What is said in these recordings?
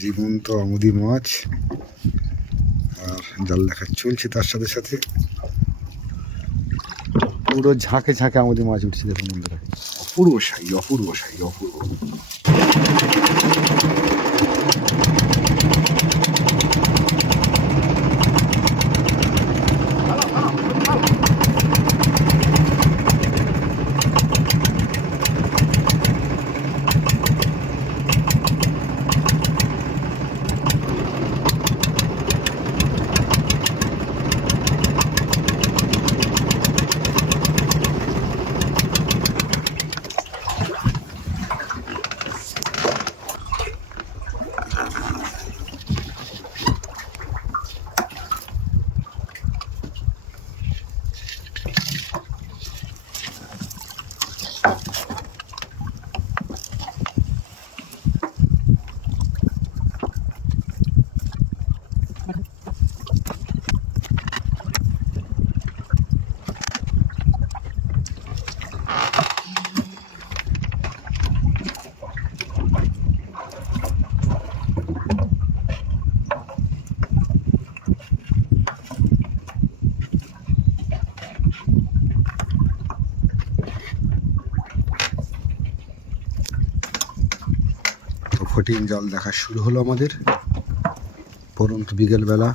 জীবন্ত আমুদি মাছ আর জাল দেখা চলছে, তার সাথে সাথে পুরো ঝাঁকে ঝাঁকে আমুদি মাছ উঠছে। দেখুন বন্ধুরা, অপূর্ব সাই, অপূর্ব সাই, অপূর্ব। ফটিং জাল দেখা শুরু হলো আমাদের পরন্ত বিকেলবেলা।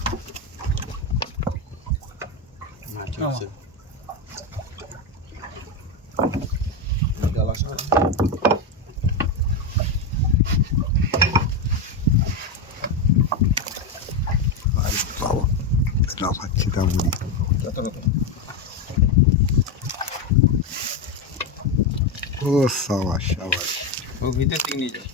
লাফাচ্ছি তা বলি। ও সাবাস সাবাস, ও ভিতর থেকে নিয়ে যাও।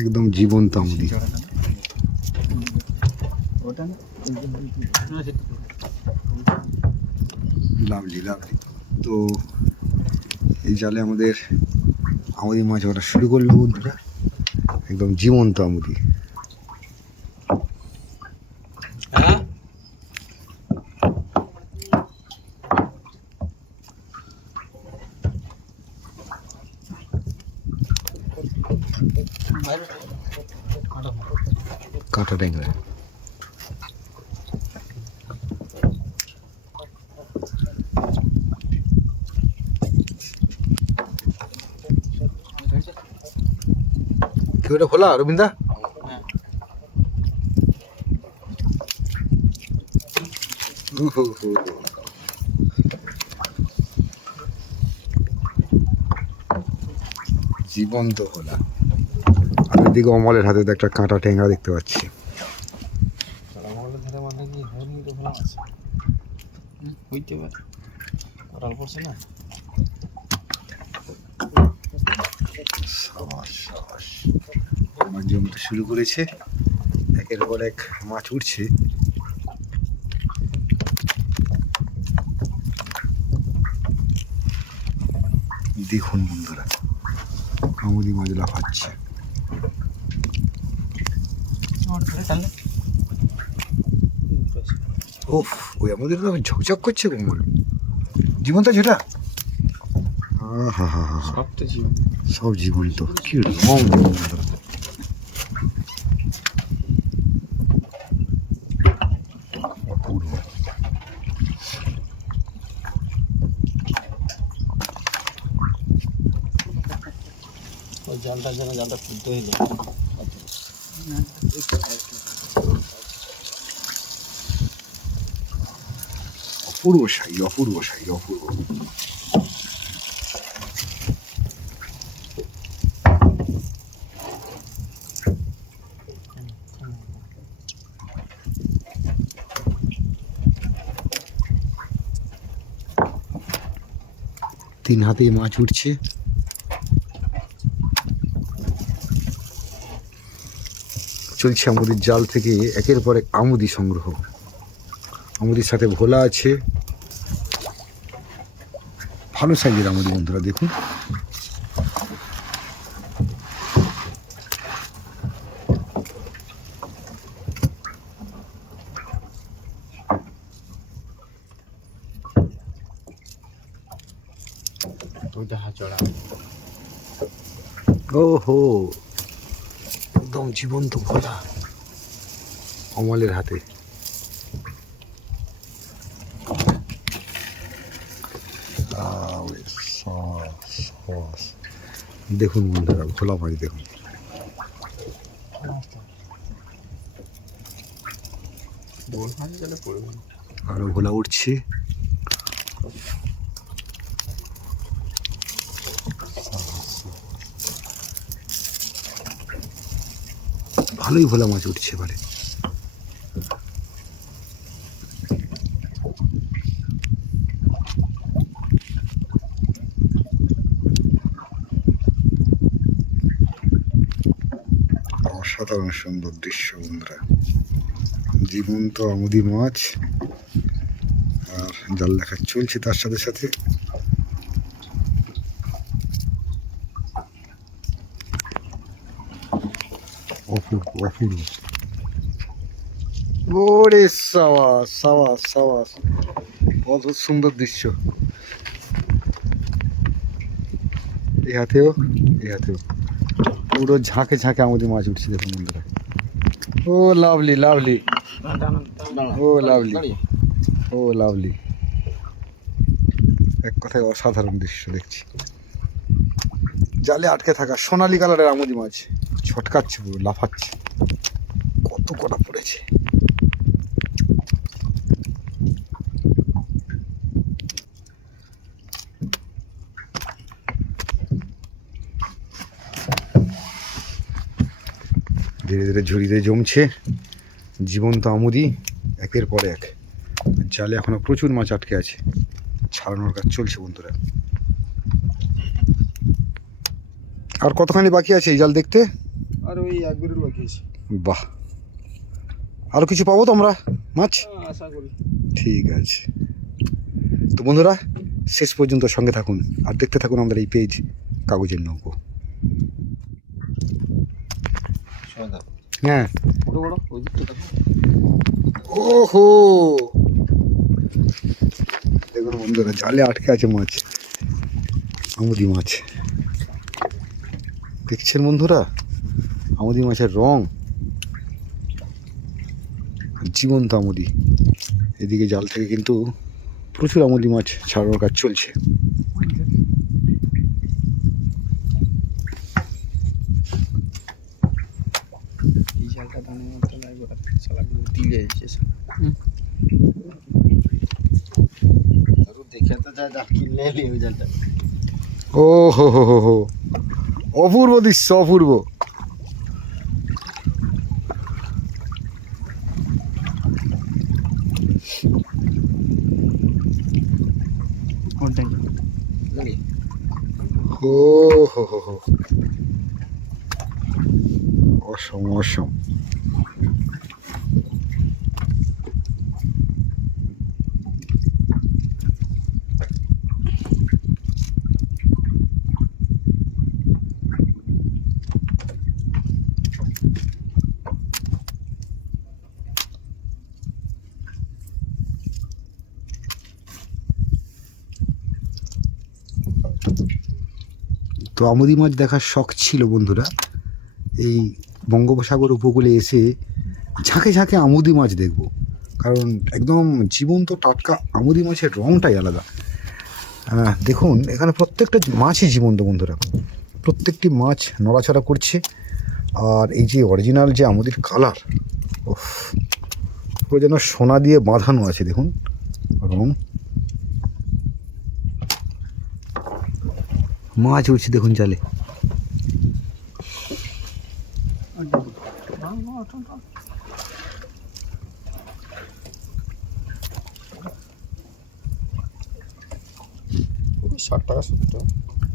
একদম জীবন্ত আমুদি। Lovely lovely. তো এই জালে আমাদের আমুদি মাছ ওরা শুরু করলো বন্ধুরা, একদম জীবন্ত আমুদি। কাঁটা ট্যাংরা। কেউ এটা খোলা রবীন্দা? জীবন্ত খোলা। আর এদিকে অমলের হাতে একটা কাঁটা ট্যাংরা দেখতে পাচ্ছি। মাছ জমতে শুরু করেছে, একের পর এক মাছ উঠছে। দেখুন বন্ধুরা, আমুদি মাছ লাফাচ্ছে। ওফ, ওই আমাদের তো ঝকঝক করছে কোমল। জীবন্ত যেটা, হা হা হা, সব জীবন্ত। কি রং বন্ধুরা, অপূর্ব। জালটা যেন জালটা ফুলতে হয়ে যায়। অপূর্ব সাই, অপূর্ব সাই, অপূর্ব। তিন হাতে মাছ উঠছে। চলছে আমুদির জাল থেকে একের পর এক আমুদি সংগ্রহ। আমুদির সাথে ভোলা আছে, ভালো সাইজের আমুদি বন্ধুরা। দেখুন, জাহাজ চড়া ওহো, একদম জীবন্ত ভোলা অমলের হাতে। দেখুন বন্ধুরা, ভোলা মাছ দেখুন। বোল হাতে গেলে পড়বে। আরো ভোলা উঠছে। ভালোই ভোলা মাছ উঠছে এবারে। অসাধারণ সুন্দর দৃশ্য বন্ধুরা, জীবন্ত আমুদি মাছ আর জাল দেখা চলছে তার সাথে সাথে। অপূর্ব অপূর্ব। ওরে সাবাস সাবাস সাবাস, অদ্ভুত সুন্দর দৃশ্য। এই হাতেও পুরো ঝাঁকে ঝাঁকে আমুদি মাছ উঠছে দেখুন বন্ধুরা। ও লাভলি লাভলি, ও লাভলি, ও লাভলি। এক কথায় অসাধারণ দৃশ্য দেখছি। জালে আটকে থাকা সোনালি কালারের আমুদি মাছ ছটকাচ্ছে, পুরো লাফাচ্ছে। কত কটা পড়েছে। ধীরে ধীরে ঝুড়িতে জমছে জীবন্ত আমুদি একের পর এক। জালে এখনো প্রচুর মাছ আটকে আছে, ছাড়ানোর কাজ চলছে বন্ধুরা। আর কতখানি বাকি আছে এই জাল দেখতে? আর ওই একবারের বাকি আছে। বাহ, আরো কিছু পাবো তো আমরা মাছ? আশা করি। ঠিক আছে, তো বন্ধুরা শেষ পর্যন্ত সঙ্গে থাকুন আর দেখতে থাকুন আমাদের এই পেজ কাগজের নৌকো। হ্যাঁ, বড় বড় ওই দিকটা দেখো। ওহো, দেখুন বন্ধুরা, জালে আটকে আছে মাছ, আমুদি মাছ। দেখছেন বন্ধুরা আমুদি মাছের রং, জীবন্ত আমুদি। এদিকে জাল থেকে কিন্তু প্রচুর আমুদি মাছ ছাড়ানোর কাজ চলছে। এই জালটা দানের মতো লাগবে, শালা দিলে এসে আর দেখে তো যা যা কিনলে এলি ওই জালটা। ও হো হো হো হো, অপূর্ব দৃশ্য, অপূর্ব। ও হো হো হো, অসম অসম। তো আমুদি মাছ দেখার শখ ছিল বন্ধুরা। এই বঙ্গোপসাগর উপকূলে এসে ঝাঁকে ঝাঁকে আমুদি মাছ দেখব, কারণ একদম জীবন্ত টাটকা আমুদি মাছের রঙটাই আলাদা। দেখুন এখানে প্রত্যেকটা মাছই জীবন্ত বন্ধুরা, প্রত্যেকটি মাছ নড়াচড়া করছে। আর এই যে অরিজিনাল যে আমুদির কালার, ওফ, পুরো যেন সোনা দিয়ে বাঁধানো আছে দেখুন রং। মাছ উঠছে দেখুন জালে।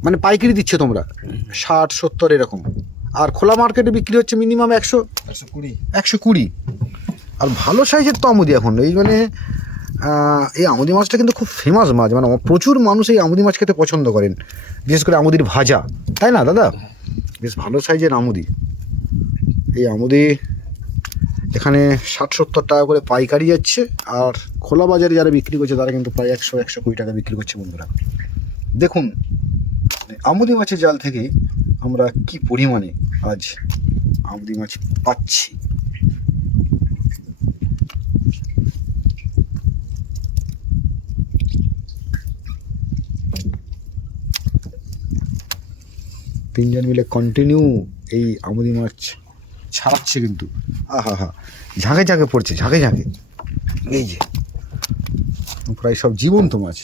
মানে পাইকারি দিচ্ছ তোমরা 60-70 এরকম, আর খোলা মার্কেটে বিক্রি হচ্ছে মিনিমাম 100-120। আর ভালো সাইজের তো আমুদি এখন এই মানে এই আমুদি মাছটা কিন্তু খুব ফেমাস মাছ, মানে প্রচুর মানুষ এই আমুদি মাছ খেতে পছন্দ করেন, বিশেষ করে আমুদির ভাজা, তাই না দাদা? বেশ ভালো সাইজের আমুদি। এই আমুদি এখানে 60-70 টাকা করে পাইকারি যাচ্ছে, আর খোলা বাজারে যারা বিক্রি করছে তারা কিন্তু প্রায় 100-120 টাকা বিক্রি করছে বন্ধুরা। দেখুন আমুদি মাছের জাল থেকে আমরা কি পরিমাণে আজ আমুদি মাছ পাচ্ছি। তিনজন মিলে কন্টিনিউ এই আমুদি মাছ ছাড়াচ্ছে কিন্তু। আহা হা, ঝাঁকে ঝাঁকে পড়ছে, ঝাঁকে ঝাঁকে। এই যে প্রায় সব জীবন্ত মাছ।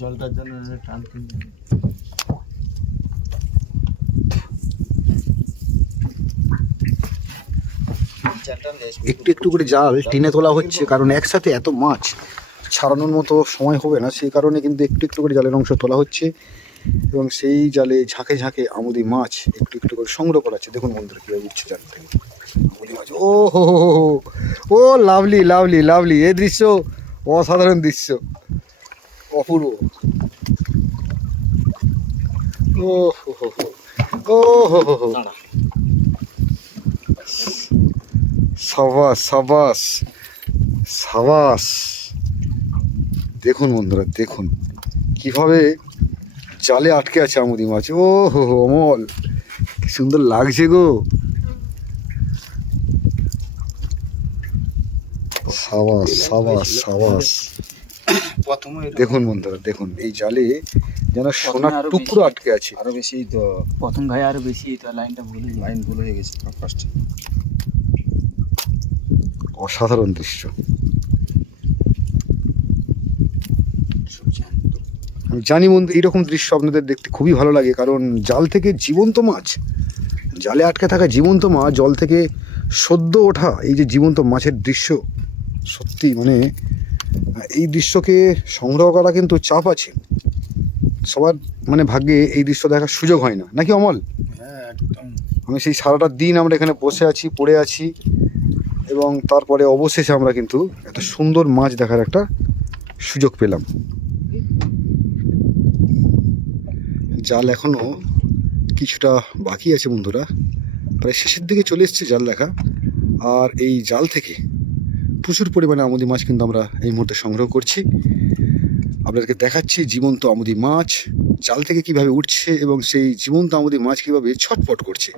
জলটার জন্য টানতে একটু একটু করে জাল টেনে তোলা হচ্ছে, কারণ একসাথে এত মাছ ছাড়ানোর মতো সময় হবে না, সেই কারণে কিন্তু একটু একটু করে জালের অংশ তোলা হচ্ছে এবং সেই জালে ঝাঁকে ঝাঁকে আমুদি মাছ একটু একটু করে সংগ্রহ করা হচ্ছে। দেখুন বন্ধুরা কীভাবে উঠছে জাল থেকে আমুদি মাছ। ও হো হো হো, ও লাভলি লাভলি লাভলি, এই দৃশ্য অসাধারণ দৃশ্য, অপূর্ব। ও হো হো হো, ও হো হো হো, সাবাস সাবাস সাবাস। দেখুন বন্ধুরা, দেখুন কিভাবে জালে আটকে আছে আমুদি মাছ। ও হো হো, অমল কি সুন্দর লাগছে গো। সাবাস সাবাস সাবাস। প্রথমে দেখুন বন্ধুরা, দেখুন এই জালে যেন সোনার টুকরো আটকে আছে। আরো বেশি তো প্রথম ঘায়ে আরো বেশি তো লাইনটা ভুল হয়ে গেছে ফার্স্টে। অসাধারণ দৃশ্য। আমি জানি বন্ধু, এইরকম দৃশ্য আপনাদের দেখতে খুবই ভালো লাগে, কারণ জাল থেকে জীবন্ত মাছ, জালে আটকে থাকা জীবন্ত মাছ, জল থেকে সদ্য ওঠা এই যে জীবন্ত মাছের দৃশ্য, সত্যি মানে এই দৃশ্যকে সংগ্রহ করা কিন্তু চাপ আছে। সবার মানে ভাগ্যে এই দৃশ্য দেখার সুযোগ হয় না, নাকি অমল? হ্যাঁ একদম। আমি সেই সারাটা দিন আমরা এখানে বসে আছি, পড়ে আছি, এবং তারপরে অবশেষে আমরা কিন্তু একটা সুন্দর মাছ দেখার একটা সুযোগ পেলাম। জাল এখনও কিছুটা বাকি আছে বন্ধুরা, প্রায় শেষের দিকে চলে এসছে জাল দেখা। আর এই জাল থেকে প্রচুর পরিমাণে আমুদি মাছ কিন্তু আমরা এই মুহূর্তে সংগ্রহ করছি। আপনাদেরকে দেখাচ্ছি জীবন্ত আমুদি মাছ জাল থেকে কিভাবে উঠছে এবং সেই জীবন্ত আমুদি মাছ কিভাবে ছটফট করছে।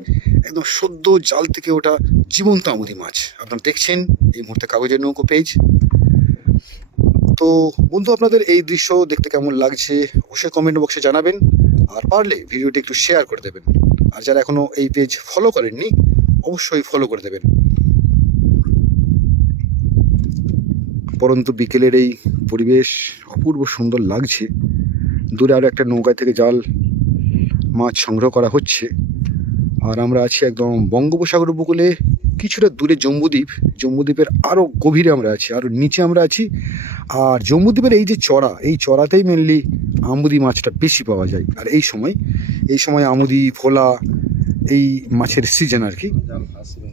একদম সদ্য জাল থেকে ওটা জীবন্ত আমুদি মাছ আপনারা দেখছেন এই মুহূর্তে কাগজের নৌকো পেজ। তো বন্ধু, আপনাদের এই দৃশ্য দেখতে কেমন লাগছে অবশ্যই কমেন্ট বক্সে জানাবেন, আর পারলে ভিডিওটি একটু শেয়ার করে দেবেন। আর যারা এখনও এই পেজ ফলো করেননি অবশ্যই ফলো করে দেবেন। পরন্তু বিকেলের এই পরিবেশ অপূর্ব সুন্দর লাগছে। দূরে আরও একটা নৌকায় থেকে জাল মাছ সংগ্রহ করা হচ্ছে। আর আমরা আছি একদম বঙ্গোপসাগর উপকূলে, কিছুটা দূরে জম্বুদ্বীপ, জম্বুদ্বীপের আরও গভীরে আমরা আছি, আরও নিচে আমরা আছি। আর জম্বুদ্বীপের এই যে চড়া, এই চড়াতেই মেনলি আমুদি মাছটা বেশি পাওয়া যায়। আর এই সময় আমুদি, ভোলা, এই মাছের সিজন আর কি। জাল ফাঁসবে